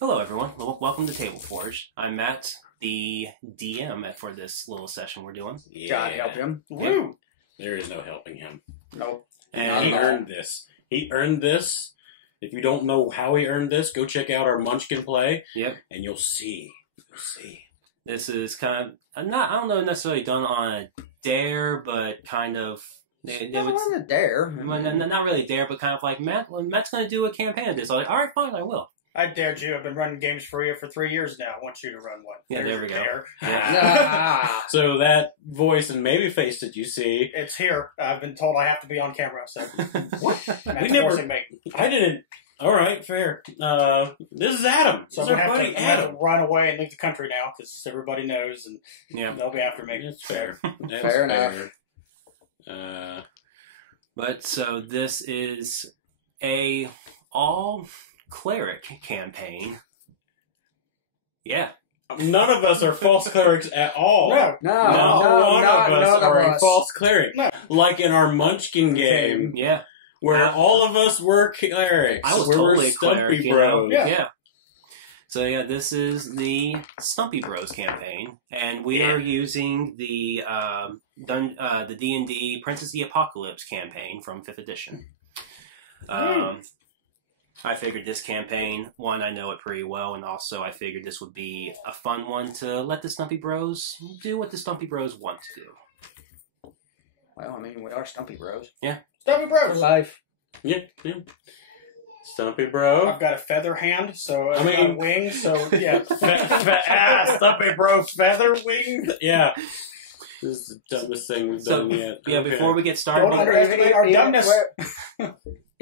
Hello, everyone. Welcome to Table Forge. I'm Matt, the DM for this little session we're doing. God help him. Woo! There is no helping him. Nope. And He earned this. He earned this. If you don't know how he earned this, go check out our Munchkin play. Yep. And you'll see. You'll see. This is kind of not, I don't know necessarily done on a dare, but kind of they would on a dare. not really dare, but kind of like Matt's going to do a campaign of this. I'm like, all right, fine, I will. I dared you. I've been running games for you for 3 years now. I want you to run one. Yeah, there we go. Dare. Ah. So that voice and maybe face that you see, It's here. I've been told I have to be on camera, so what? Matt's We never- forcing me. I didn't. All right, fair. This is Adam. So This I'm is our gonna buddy have to Adam. run away and leave the country now because everybody knows and Yeah. they'll be after me. That's fair. That's Fair enough. But so this is a all cleric campaign. Yeah. None of us are false clerics at all. No. Not one of us are a false cleric. No. Like in our Munchkin game, Yeah. where all of us were clerics. I was we totally were a Stumpy cleric, you know? Bros. Yeah. So yeah, this is the Stumpy Bros campaign, and we are using the D&D Princess of the Apocalypse campaign from 5th edition. I figured this campaign, one, I know it pretty well, and also I figured this would be a fun one to let the Stumpy Bros do what the Stumpy Bros want to do. Well, I mean, we are Stumpy Bros. Stumpy For Bros. life. Yeah. Stumpy Bro. I've got a feather hand, so I I've got mean- wings, so yeah. Stumpy Bro feather wings. Yeah. This is the dumbest thing we've So, done yet. yeah, Okay. before we get Don't started, underestimate our dumbness.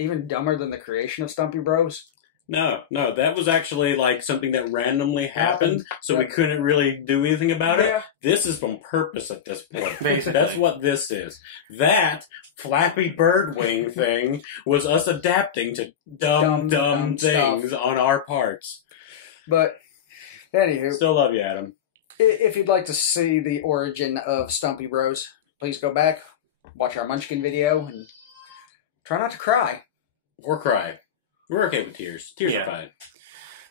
Even dumber than the creation of Stumpy Bros. No, that was actually like something that randomly happened, so we Yeah. couldn't really do anything about it. Yeah. This is from purpose at this point. Basically. That's what this is. That Flappy Bird Wing thing was us adapting to dumb Dumb things on our parts. But, anywho, Still love you, Adam. if you'd like to see the origin of Stumpy Bros, please go back, watch our Munchkin video, and try not to cry. Or cry. We're okay with tears. Tears Yeah. are fine.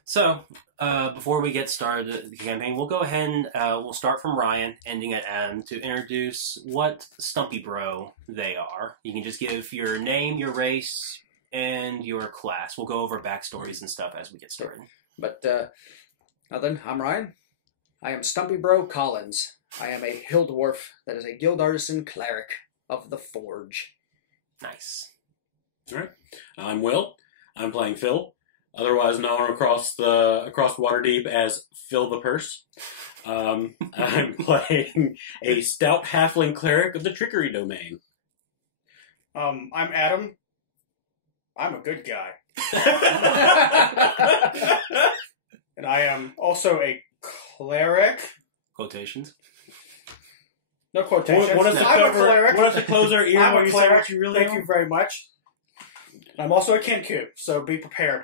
So, before we get started with the campaign, we'll go ahead and we'll start from Ryan, ending at Adam, to introduce what Stumpy Bro they are. You can just give your name, your race, and your class. We'll go over backstories and stuff as we get started. But, nothing. I'm Ryan. I am Stumpy Bro Collins. I am a hill dwarf that is a guild artisan cleric of the Forge. Nice. All right. I'm Will. I'm playing Phil, otherwise known across Waterdeep as Phil the Purse. I'm playing a stout halfling cleric of the Trickery domain. I'm Adam. I'm a good guy. And I am also a cleric. Quotations. No quotations. Want us to I'm a cover- cleric. want us to close our ear I'm while a you say cleric. what you really Thank are? you very much. I'm also a Kinku, so be prepared.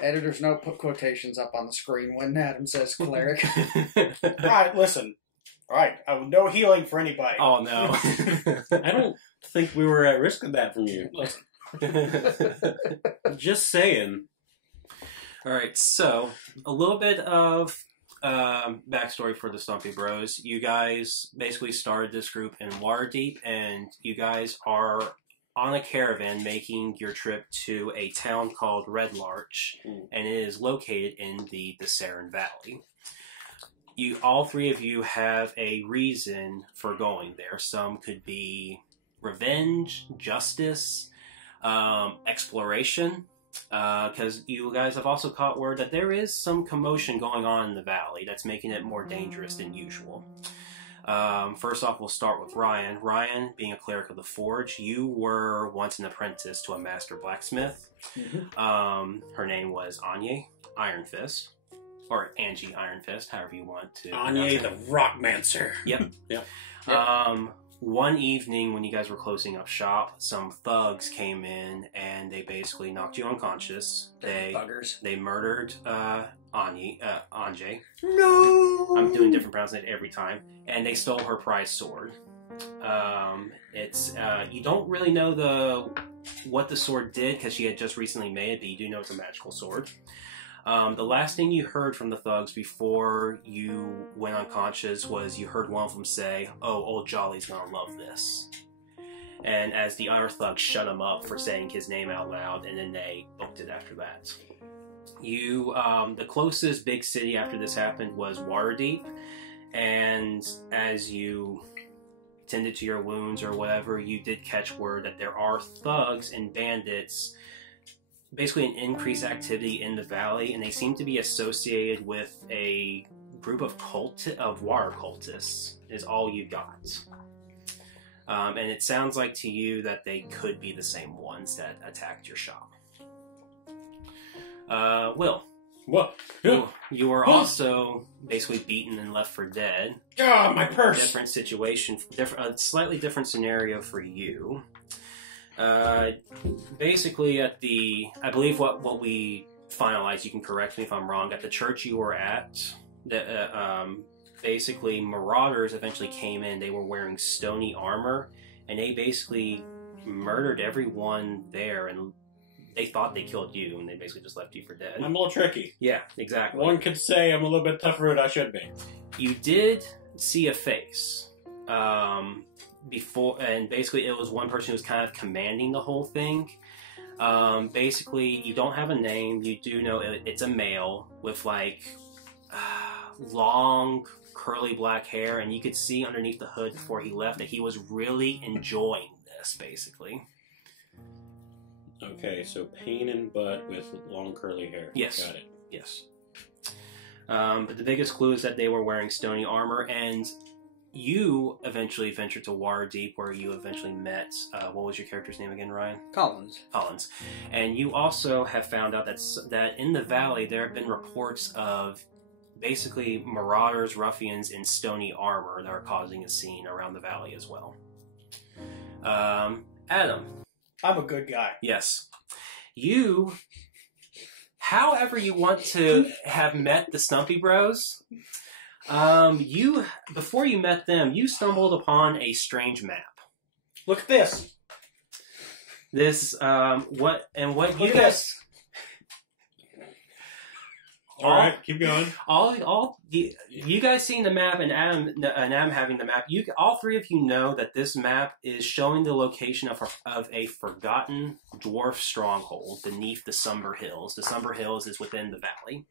Editor's note, put quotations up on the screen when Adam says cleric. Alright, listen. Alright, no healing for anybody. Oh, no. I don't think we were at risk of that from you. Just saying. All right, so a little bit of backstory for the Stumpy Bros. You guys basically started this group in Waterdeep, and you guys are on a caravan making your trip to a town called Red Larch, and it is located in the Sarin Valley. All three of you have a reason for going there. Some could be revenge, justice, exploration, because you guys have also caught word that there is some commotion going on in the valley that's making it more dangerous than usual. First off, we'll start with Ryan. Ryan, being a cleric of the Forge, you were once an apprentice to a master blacksmith. Her name was Anya Iron Fist, or Angie Iron Fist, however you want to. Anya the Rockmancer. Yep. One evening when you guys were closing up shop, some thugs came in and they basically knocked you unconscious. Buggers. They murdered Anjay. No! I'm doing different pronunciation every time. And they stole her prized sword. It's you don't really know what the sword did because she had just recently made it, but you do know it's a magical sword. The last thing you heard from the thugs before you went unconscious was you heard one of them say, "Oh, old Jolly's gonna love this." And as the other thugs shut him up for saying his name out loud, and then they booked it after that. The closest big city after this happened was Waterdeep, and as you tended to your wounds or whatever, you did catch word that there are thugs and bandits, basically an increased activity in the valley, and they seem to be associated with a group of water cultists, is all you got. And it sounds like to you that they could be the same ones that attacked your shop. Will. What? You were also basically beaten and left for dead. Ah, my purse! Different situation, a slightly different scenario for you. Basically I believe what we finalized, you can correct me if I'm wrong, at the church you were at, basically marauders eventually came in. They were wearing stony armor, and they basically murdered everyone there, and they thought they killed you, and they basically just left you for dead. I'm a little tricky. Yeah, exactly. One could say I'm a little bit tougher than I should be. You did see a face before, and basically it was one person who was kind of commanding the whole thing. Basically, you don't have a name. You do know it's a male with like long curly black hair, and you could see underneath the hood before he left that he was really enjoying this, basically. Okay, so pain in butt with long curly hair. Yes. Got it. Yes. But the biggest clue is that they were wearing stony armor, and you eventually ventured to Waterdeep, where you eventually met, what was your character's name again, Ryan? Collins. And you also have found out that in the valley there have been reports of basically marauders, ruffians in stony armor that are causing a scene around the valley as well. Adam. I'm a good guy. Yes. You, however you want to have met the Stumpy Bros, before you met them, you stumbled upon a strange map. Look at this. What Look you at guys... this. All right, keep going. You guys seeing the map, and Adam having the map. All three of you know that this map is showing the location of a forgotten dwarf stronghold beneath the Somber Hills. The Somber Hills is within the valley,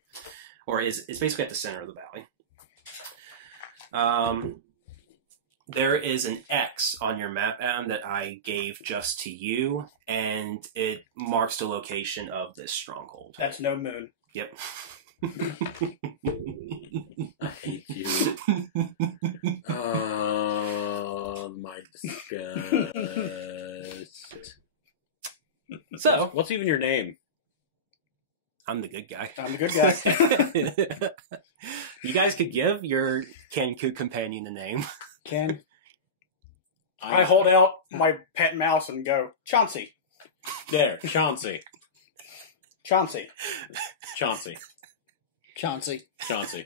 or is basically at the center of the valley. There is an X on your map, Adam, that I gave just to you, and it marks the location of this stronghold. That's no moon. Yep. I hate you. Oh, my disgust. So, what's even your name? I'm the good guy. I'm the good guy. You guys could give your Kenku companion a name. Ken. I hold out my pet mouse and go, Chauncey. There, Chauncey. Chauncey. Chauncey. Chauncey. Chauncey.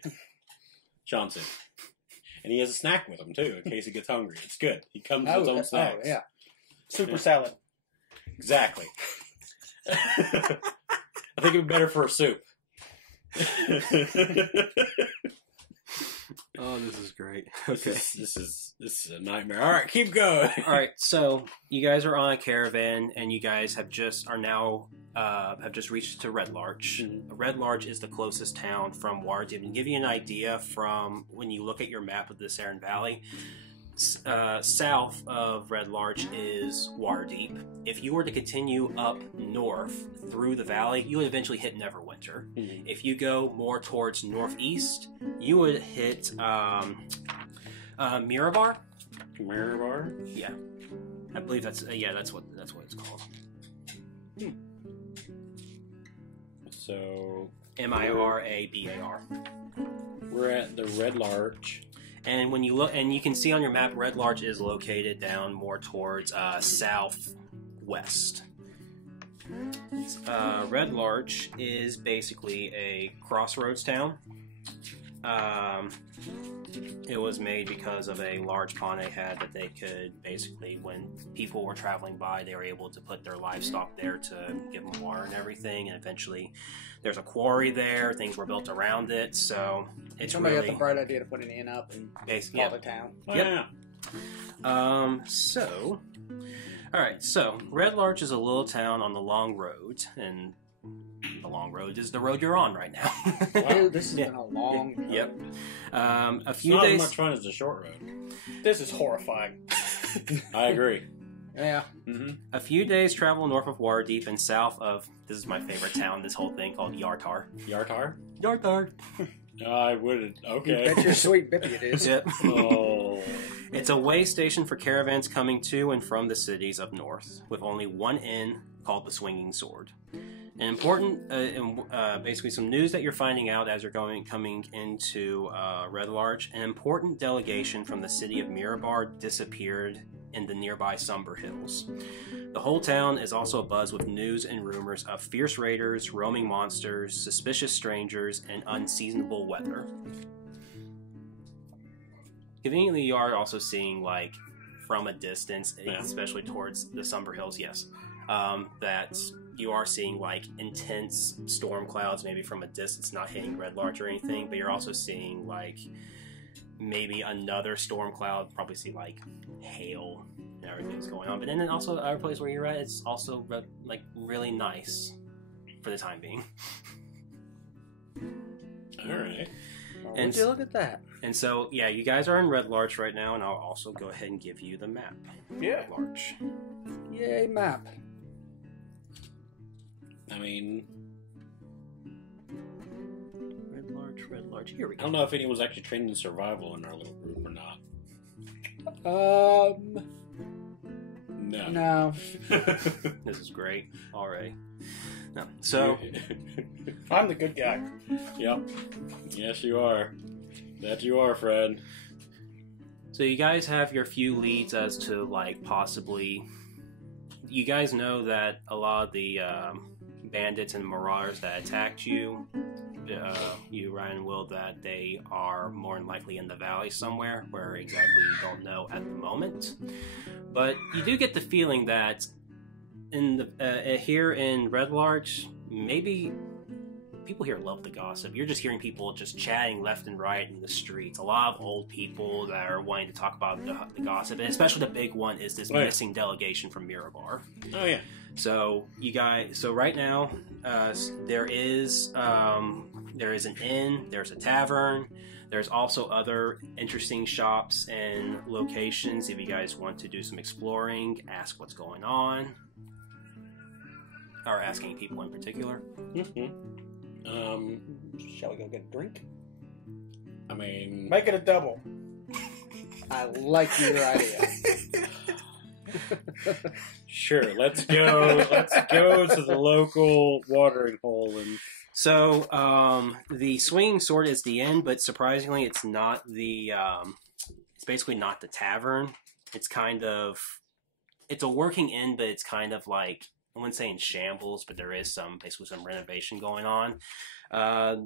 Chauncey. And he has a snack with him, too, in case he gets hungry. It's good. He comes with his own snacks. Oh, yeah. Super salad. Exactly. I think it'd be better for a soup. Oh, this is great. Okay. This is a nightmare. All right, keep going. All right, so you guys are on a caravan, and you guys have just reached to Red Larch. Red Larch is the closest town from Waterdeep. And to give you an idea from when you look at your map of the Saren Valley, south of Red Larch is Waterdeep. If you were to continue up north through the valley, you would eventually hit Neverwinter. Mm-hmm. If you go more towards northeast, you would hit Mirabar. Mirabar? Yeah, I believe that's what it's called. So Mirabar. We're at the Red Larch. And when you look, and you can see on your map, Red Larch is located down more towards southwest. Red Larch is basically a crossroads town. It was made because of a large pond they had that they could basically, when people were traveling by, they were able to put their livestock there to give them water and everything. And eventually, there's a quarry there. Things were built around it, so it's Somebody really got the bright idea to put an inn up and basically call the town. Oh, Yep. yeah. So, all right. So, Red Larch is a little town on the Long Road, and the Long Road is the road you're on right now. Dude, this has Yeah. been a long road. Yep. A It's few not days. as much fun as the short road. This is horrifying. I agree. Yeah. Mm-hmm. A few days travel north of Waterdeep and south of, this is my favorite town, this whole thing called Yartar. Yartar? Yartar. I would. You Okay. bet your sweet bippy it is. Yep. Oh. It's a way station for caravans coming to and from the cities up north, with only one inn called the Swinging Sword. An important, basically some news that you're finding out as you're coming into Red Larch. An important delegation from the city of Mirabar disappeared in the nearby Somber Hills. The whole town is also abuzz with news and rumors of fierce raiders, roaming monsters, suspicious strangers, and unseasonable weather. Conveniently, you are also seeing, like, from a distance, Yeah. especially towards the Somber Hills, yes, that you are seeing, like, intense storm clouds, maybe from a distance, not hitting Red Larch or anything, but you're also seeing, like, maybe another storm cloud, probably see, like, hail and everything's going on. But then also, other place where you're at, it's also, like, really nice for the time being. All right. Well, And would you look at that? And so, yeah, you guys are in Red Larch right now, and I'll also go ahead and give you the map. Yeah. Red Larch. Yay, map. I mean, Red Larch. Here we I go. don't know if anyone's actually trained in survival in our little group or not. No. No. This is great already. No. So, I'm the good guy. Yep. Yes, you are. That you are, Fred. so you guys have your few leads as to, like, possibly. You guys know that a lot of the bandits and marauders that attacked you, Ryan and Will, that they are more than likely in the valley somewhere, where exactly you don't know at the moment. But you do get the feeling that in the here in Red Larch, maybe people here love the gossip. You're just hearing people just chatting left and right in the streets. A lot of old people that are wanting to talk about the gossip, and especially the big one is this missing delegation from Mirabar. Oh, yeah. So you guys, so right now, there is an inn, there's a tavern, there's also other interesting shops and locations. If you guys want to do some exploring, ask what's going on, or asking people in particular. Mm-hmm. Shall we go get a drink? I mean, Make it a double. I like your idea. sure. Let's go. Let's go to the local watering hole and. So, the Swinging Sword is the inn, but surprisingly, it's not the. It's basically not the tavern. It's kind of. It's a working inn, but it's kind of like, I wouldn't say in shambles, but there is basically some renovation going on.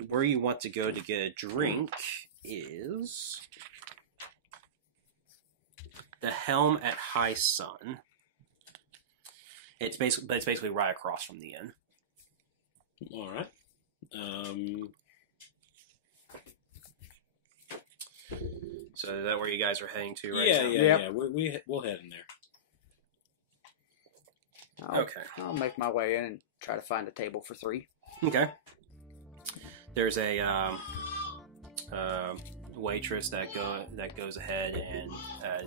Where you want to go to get a drink is the Helm at High Sun. It's basically right across from the inn. All right. So is that where you guys are heading to right Yeah, now? yeah, Yep. yeah. We'll head in there. Okay. I'll make my way in and try to find a table for 3. Okay. There's a waitress that goes ahead and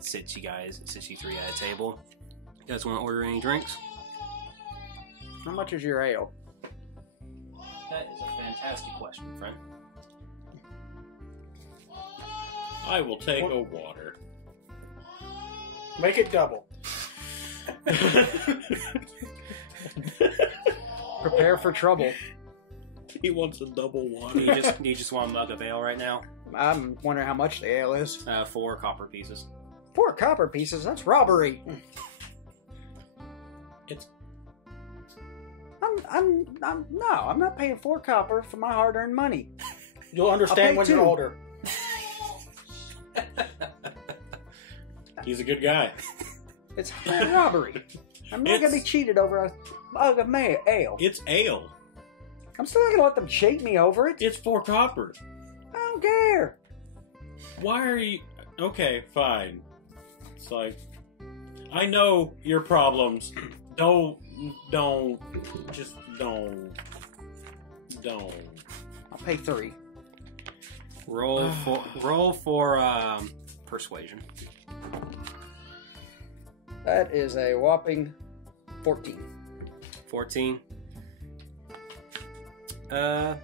sits you 3 at a table. You guys want to order any drinks? How much is your ale? That is a fantastic question, friend. I will take a water. Make it double. Prepare for trouble. He wants a double Do water. you just want a mug of ale right now? I'm wondering how much the ale is. 4 copper pieces. 4 copper pieces? That's robbery. It's I'm not paying 4 copper for my hard-earned money. You'll understand when you're 2. older. He's a good guy. It's robbery. I'm not going to be cheated over a mug of ale. It's ale. I'm still not going to let them cheat me over it. It's 4 copper. I don't care. Why are you... Okay, fine. It's like... I know your problems. Don't. Just don't. I'll pay 3. Roll for persuasion. That is a whopping 14. 14. The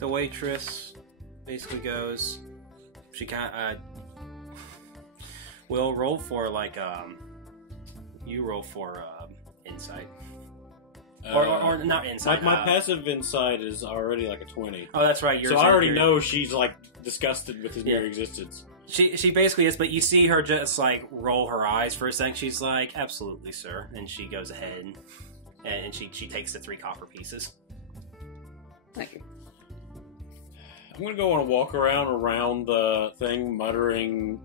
waitress basically goes. She can't. Will roll for you roll for insight. Or not insight. My passive insight is already like a 20. Oh, that's right. So I already know she's like disgusted with his mere existence. She basically is, but you see her just like roll her eyes for a second. She's like, "Absolutely, sir," and she goes ahead and she takes the 3 copper pieces. Thank you. I'm gonna go on a walk around the thing, muttering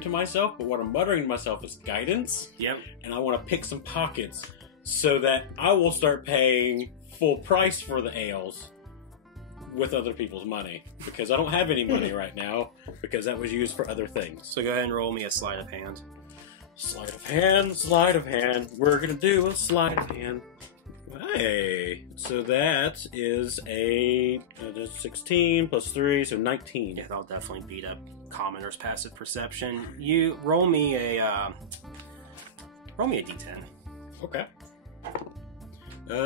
to myself. But what I'm muttering to myself is guidance. Yep. And I want to pick some pockets so that I will start paying full price for the ales with other people's money, because I don't have any money right now because that was used for other things. So go ahead and roll me a sleight of hand. Sleight of hand, sleight of hand. We're gonna do a sleight of hand. Hey, so that is a 16 plus 3, so 19. Yeah, that'll definitely beat up Commoner's passive perception. You roll me a d10. Okay.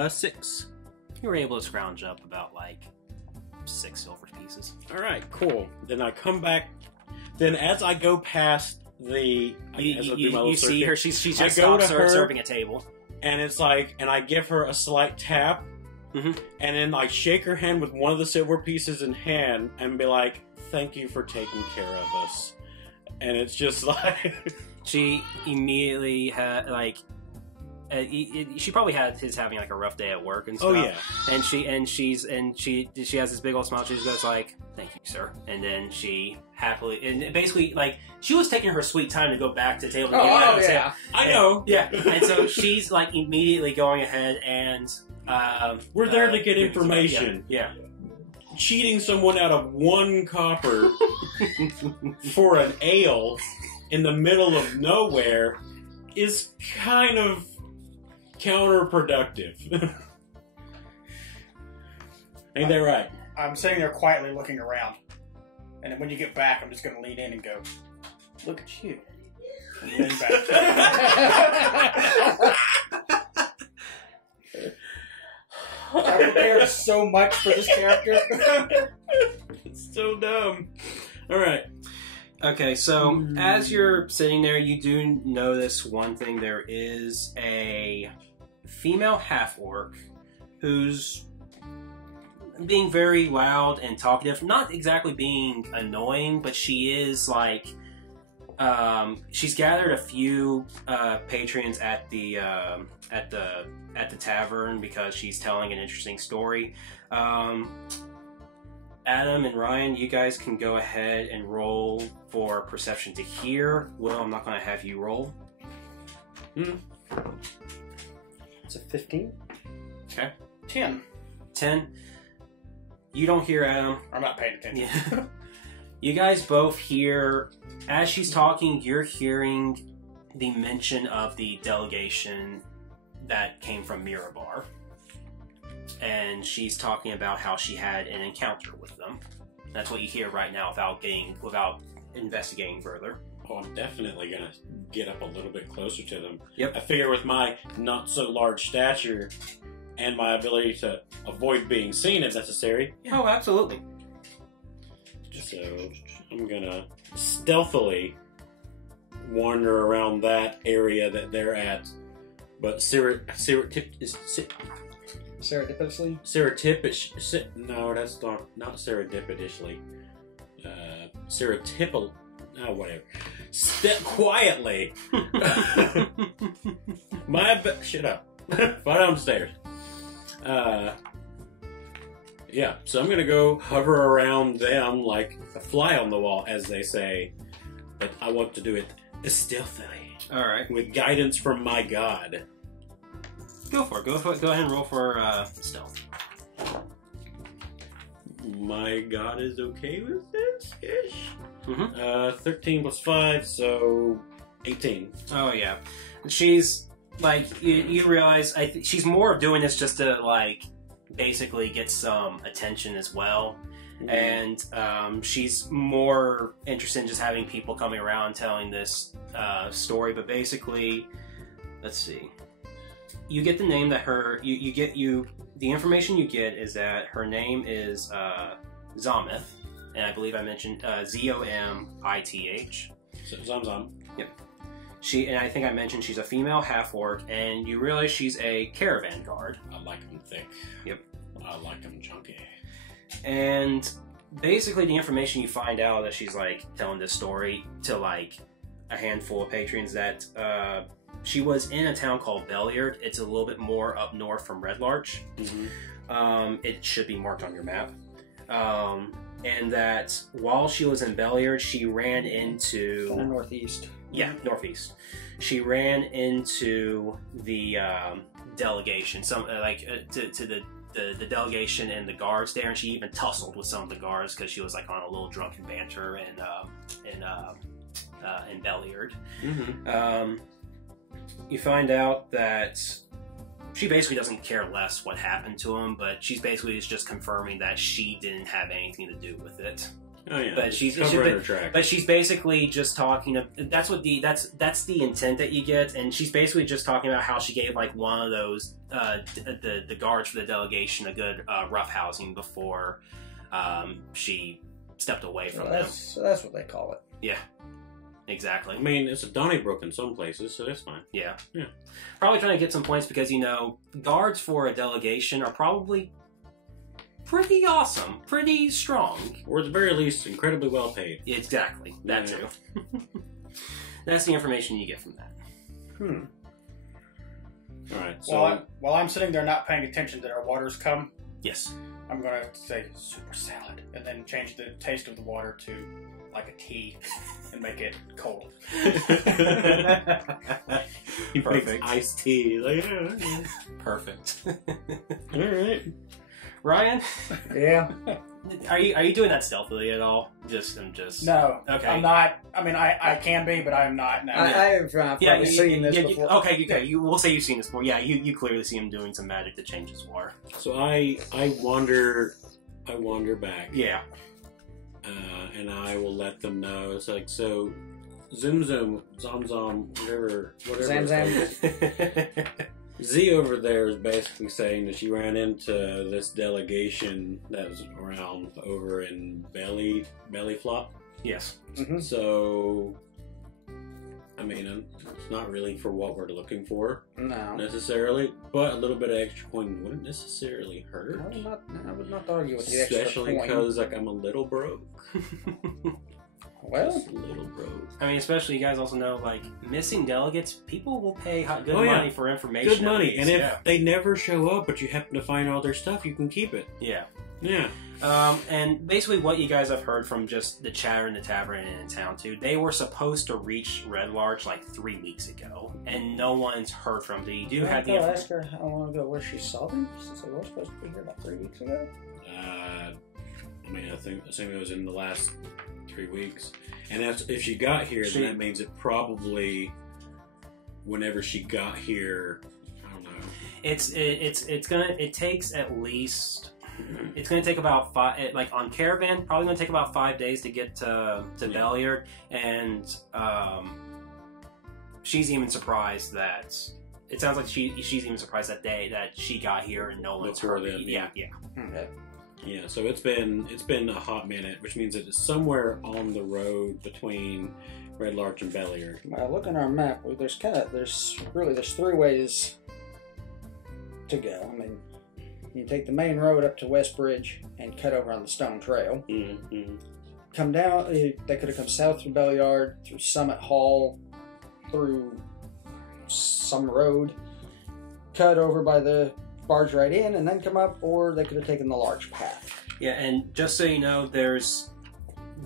6. You were able to scrounge up about like 6 silver pieces. All right, cool. Then I come back. Then as I go past the, You see her. She's just go stopped to her, serving a table. and it's like, and I give her a slight tap, Mm-hmm. and then I shake her hand with one of the silver pieces in hand, and be like, "Thank you for taking care of us." And it's just like She immediately had like. She probably is having like a rough day at work and stuff. Oh yeah. And she has this big old smile. She just goes like, "Thank you, sir." And then she happily and basically like she was taking her sweet time to go back to the table. To get out of the table. I know. Yeah. And so she's like immediately going ahead and We're there to get information. Yeah. Cheating someone out of 1 copper for an ale in the middle of nowhere is kind of counterproductive. Ain't that right? I'm sitting there quietly looking around. And then when you get back, I'm just going to lean in and go, "Look at you." And lean back. I prepared so much for this character. It's so dumb. Alright. Okay, so as you're sitting there, you do notice one thing. There is a female half-orc who's being very loud and talkative. Not exactly being annoying, but she is like... she's gathered a few patrons at the tavern because she's telling an interesting story. Adam and Ryan, you guys can go ahead and roll for perception to hear. Will, I'm not going to have you roll. It's a 15. Okay. 10. 10. You don't hear Adam. I'm not paying attention. Yeah. You guys both hear, as she's talking, you're hearing the mention of the delegation that came from Mirabar. And she's talking about how she had an encounter with them. That's what you hear right now without investigating further. Oh, I'm definitely gonna get up a little bit closer to them. Yep. I figure with my not so large stature and my ability to avoid being seen if necessary. Oh, absolutely. So I'm gonna stealthily wander around that area that they're at. But Serendipitously? No, that's not serendipitously. Serendipitously. Oh, whatever. Step quietly. Shut up. Fly downstairs. Yeah, so I'm gonna go hover around them like a fly on the wall, as they say. But I want to do it stealthily, All right. with guidance from my god. Go for it. Go ahead and roll for stealth. My god is okay with this-ish? Mm-hmm. 13 plus 5, so 18. Oh yeah, she's like you realize she's more of doing this just to like basically get some attention as well, and she's more interested in just having people coming around telling this story. But basically, let's see, you get the name that the information you get is that her name is Zomith, and I believe I mentioned Zomith. So, Zom. Yep. And I think I mentioned she's a female half-orc, and you realize she's a caravan guard. I like them thick. Yep. I like them chunky. And basically the information you find out that she's like telling this story to like a handful of patrons that she was in a town called Belliard. It's a little bit more up north from Red Larch. Mm-hmm. It should be marked on your map. And that while she was in Belliard, she ran into... northeast. Yeah, northeast. She ran into the delegation, to the delegation and the guards there, and she even tussled with some of the guards because she was like on a little drunken banter in Belliard. Mm-hmm. You find out that she basically doesn't care less what happened to him, but she's basically just confirming that she didn't have anything to do with it. Oh yeah, But she's covering her track. But she's basically just talking. That's the intent that you get, and she's basically just talking about how she gave like one of those the guards for the delegation a good roughhousing before she stepped away from them. That's what they call it. Yeah, exactly. I mean, it's a Donnybrook in some places, so that's fine. Yeah, Yeah. Probably trying to get some points because guards for a delegation are probably pretty awesome, pretty strong. Or at the very least, incredibly well paid. Exactly, that Yeah. too. That's the information you get from that. Alright, so... While I'm sitting there not paying attention to our waters come, Yes. I'm going to say super salad and then change the taste of the water to like a tea and make it cold. Perfect. Iced tea. Like, Perfect. Alright. Ryan, Yeah. are you doing that stealthily at all? I'm just No, Okay. I'm not. I mean, I can be, but I'm not now. I have probably seen this before. Okay. We'll say you've seen this before. Yeah, you clearly see him doing some magic that changes water. So I wander back. Yeah. And I will let them know. It's like, so Zoom, Zom, whatever. Zam, Zam. Z over there is basically saying that she ran into this delegation that was around over in Belly Flop. Yes. Mm-hmm. So, I mean, it's not really for what we're looking for No. necessarily, but a little bit of extra coin wouldn't necessarily hurt. I would not argue with the extra Especially coin. because like I'm a little broke. Well, Just a little broke. I mean, especially you guys also know, like, missing delegates, people will pay good Oh, yeah. money for information. Good at money, least. and if they never show up, but you happen to find all their stuff, you can keep it. Yeah. Yeah. And basically what you guys have heard from just the chatter in the tavern and in town too, they were supposed to reach Red Larch like 3 weeks ago, and no one's heard from them. You do have the ask her how long ago where she saw them, since they were supposed to be here about 3 weeks ago. I mean, I think it was in the last 3 weeks, and that's if she got here. Then that means it probably whenever she got here. I don't know. It takes at least. It's going to take about 5, like on caravan, probably going to take about 5 days to get to Belliard, and she's even surprised that it sounds like she's even surprised that she got here and no one's heard it. Yeah. Okay. Yeah, so it's been a hot minute, which means it is somewhere on the road between Red Larch and Belliard. Well, look at our map. There's 3 ways to go. I mean, you take the main road up to West Bridge and cut over on the Stone Trail. Mm-hmm. Come down. They could have come south through Belliard, through Summit Hall, through some road, cut over by the barge right in and then come up, or they could have taken the large path. Yeah, and just so you know, there's,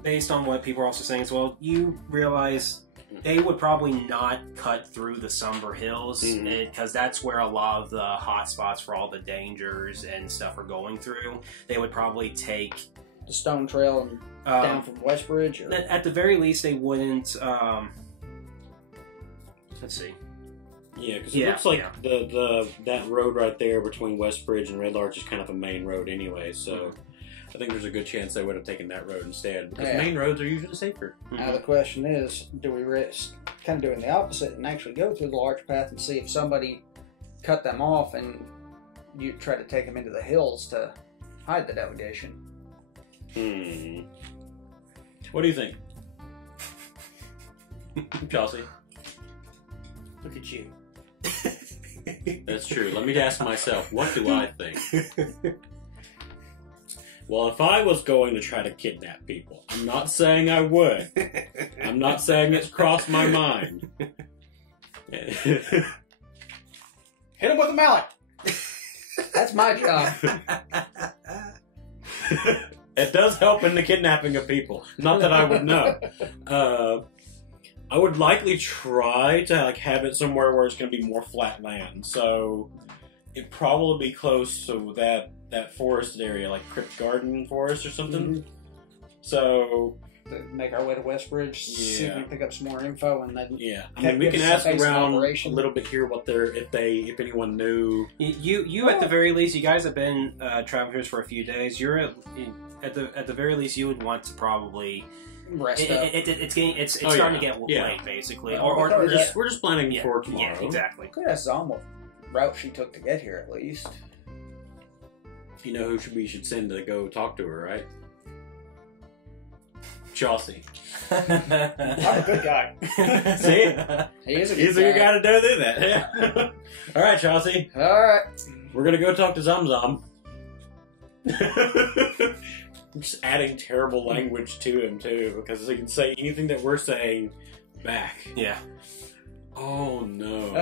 based on what people are also saying as well, you realize they would probably not cut through the Somber Hills because that's where a lot of the hot spots for all the dangers and stuff are going through. They would probably take The stone trail and down from Westbridge? Or? At the very least, they wouldn't. Let's see. Yeah, because it looks like that road right there between Westbridge and Red Larch is kind of a main road anyway, so I think there's a good chance they would have taken that road instead, because main roads are usually safer. Now the question is, do we risk kind of doing the opposite and actually go through the large path and see if somebody cut them off and you try to take them into the hills to hide the delegation? What do you think? Chelsea? Look at you. That's true. Let me ask myself, what do I think? Well, if I was going to try to kidnap people, I'm not saying I would. I'm not saying it's crossed my mind. Hit him with a mallet. That's my job. It does help in the kidnapping of people. Not that I would know. I would likely try to have it somewhere where it's going to be more flat land. So it'd probably be close to that forested area, like Crypt Garden Forest or something. So make our way to Westbridge, see if we pick up some more info, and then I mean, we can ask around a little bit here what if anyone knew. You at the very least, you guys have been travelers for a few days. You're at the very least, you would want to probably rest up. It's starting to get late, basically. We're just planning for tomorrow. Yeah, exactly. Could ask Zom what route she took to get here, at least. You know who we should send to go talk to her, right? Chelsea. I'm a good guy. See? He is a He's a good guy to do that. Yeah. All right, Chelsea. All right. We're going to go talk to Zom. Just adding terrible language to him, too, because he can say anything that we're saying back. Yeah. Oh, no. I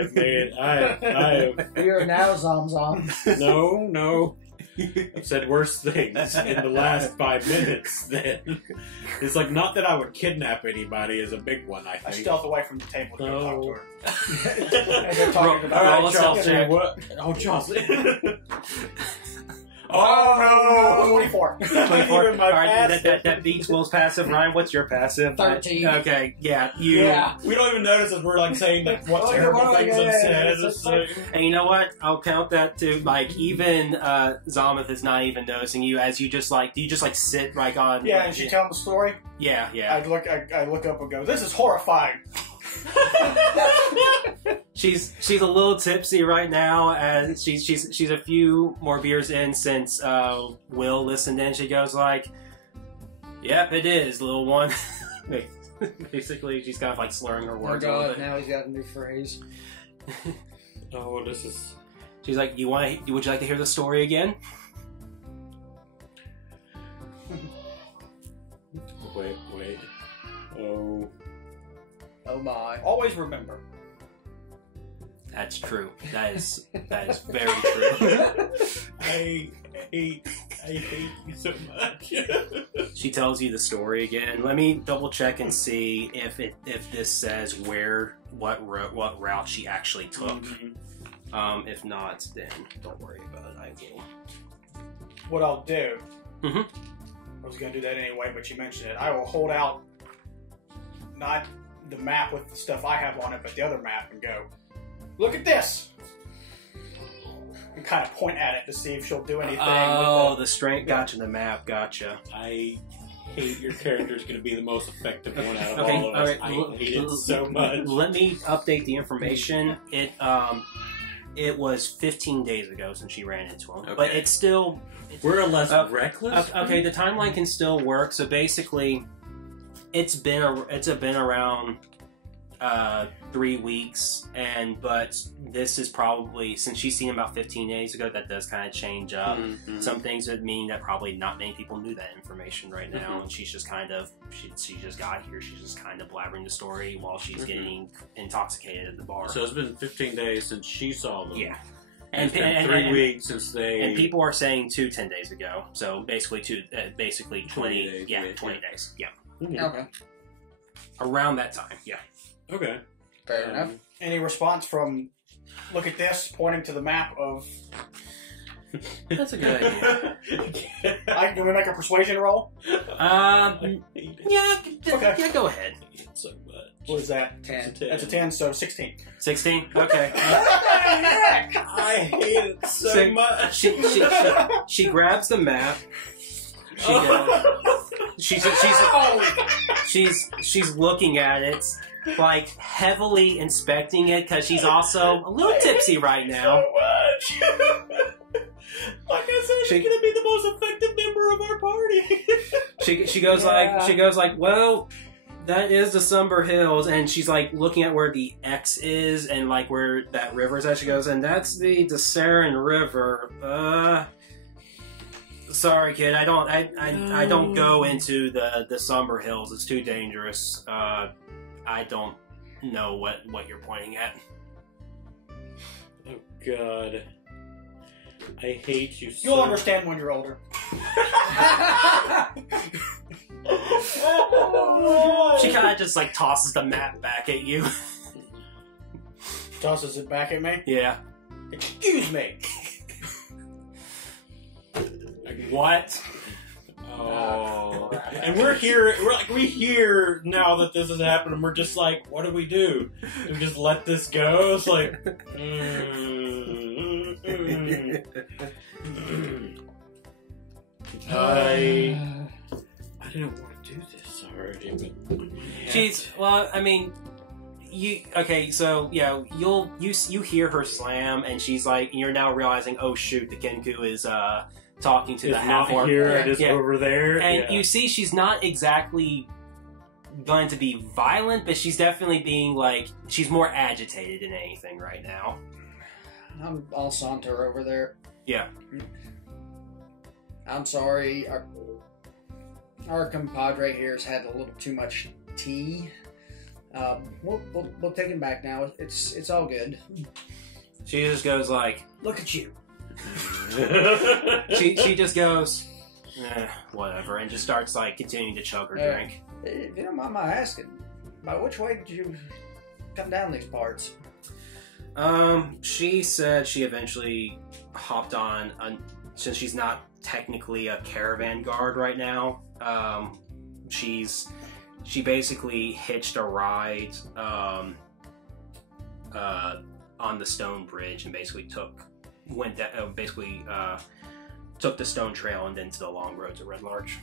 have... Here now, Zom. No. I've said worse things in the last 5 minutes. Then it's like, not that I would kidnap anybody is a big one. I think. I stealth away from the table to go talk to her. And they're talking about all right, Chelsea. What? Oh, Chelsea. Oh no! 24. 24. All right, that beats Will's passive. Ryan, what's your passive? 13. Okay, yeah, we don't even notice as we're saying that what terrible things I've said. And you know what? I'll count that too. Even Zomoth is not even noticing you as you just sit right on. Yeah, and she tells the story. Yeah. I look up and go, "This is horrifying." She's a little tipsy right now, and she's a few more beers in since Will listened in. She goes like, "Yep, it is, little one." Basically, she's kind of slurring her words. Oh my God! Now he's got a new phrase. Oh, this is. She's like, would you like to hear the story again? Wait. Oh my! Always remember. That's true. That is very true. I hate you so much. She tells you the story again. Let me double check and see if this says what route she actually took. If not, then don't worry about it. I will. What I'll do. I was going to do that anyway, but you mentioned it. I will hold out not the map with the stuff I have on it, but the other map and go, "Look at this!" And kind of point at it to see if she'll do anything. Oh, the strength. Gotcha, the map. Gotcha. I hate your character's going to be the most effective one out of Okay, all of us. I hate it so much. Let me update the information. It was 15 days ago since she ran into him, but it's still. We're less reckless. Okay, the timeline can still work. So basically, it's been around 3 weeks, but this is probably, since she's seen him about 15 days ago, that does kind of change up. Mm-hmm. Some things would mean that probably not many people knew that information right now, and she's just kind of, she just got here, she's just kind of blabbering the story while she's getting intoxicated at the bar. So it's been 15 days since she saw them. Yeah. And it's been 3 weeks since they... And people are saying 10 days ago. So basically 20 days. Yeah, 20 days. Yeah. Mhm. Okay. Around that time, yeah. Okay. Fair enough. Any response from, look at this, pointing to the map of... That's a good idea. Can we make a persuasion roll? Yeah, Okay. yeah, go ahead. So much. What is that? 10. That's a 10, so 16. 16? Okay. I hate it so much. She grabs the map. She's looking at it, like heavily inspecting it, because she's also a little tipsy right now. So much. Like I said, she's gonna be the most effective member of our party. She goes like, well, that is the Somber Hills, and she's like looking at where the X is and like where that river is at. She goes, and that's the Sarin River. Sorry, kid. I don't go into the Somber Hills. It's too dangerous. I don't know what you're pointing at. Oh God. I hate you so You'll understand when you're older. She kind of just like tosses the map back at you. Tosses it back at me. Yeah. Excuse me. What? Oh. And we're here. We hear now that this has happened, and we're just like, what do? We just let this go? It's like, I didn't want to do this already. But She's well. I mean, so yeah, you hear her slam, and she's like, you're now realizing, oh shoot, the Kenku is talking to the half orc. Here, it is over there, and you see she's not exactly going to be violent, but she's definitely being like, she's more agitated than anything right now. I'll saunter over there. Yeah. I'm sorry. Our compadre here has had a little too much tea. We'll take him back now. It's all good. She just goes like, look at you. she just goes, whatever, and just starts like continuing to chug her drink. If you don't mind my asking, by which way did you come down these parts? She said she eventually hopped on, since she's not technically a caravan guard right now. She basically hitched a ride on the stone bridge and basically took the stone trail and then to the long road to Red Larch.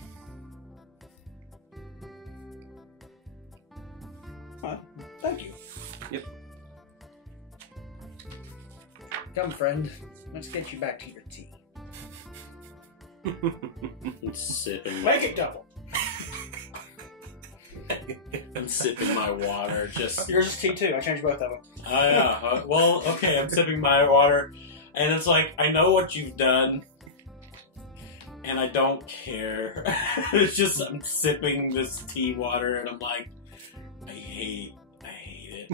Thank you. Yep. Come, friend. Let's get you back to your tea. Make it double. I'm sipping my water. Just Yours is tea too. I changed both of them. yeah. Well, okay. I'm sipping my water, and it's like, I know what you've done, and I don't care. It's just I'm sipping this tea water, and I'm like, I hate it.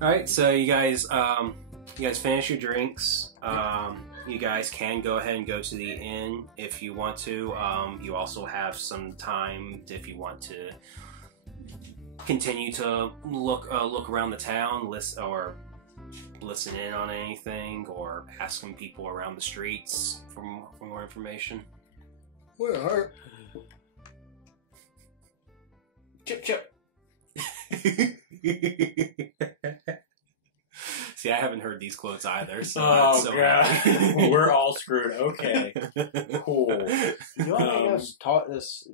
All right, so you guys finish your drinks. You guys can go ahead and go to the inn if you want to. You also have some time if you want to continue to look around the town, listen in on anything, or ask some people around the streets for more information. We're hurt. Chip. See, I haven't heard these quotes either, so Oh, I'm so God. happy. We're all screwed. Okay. Cool. You already taught this.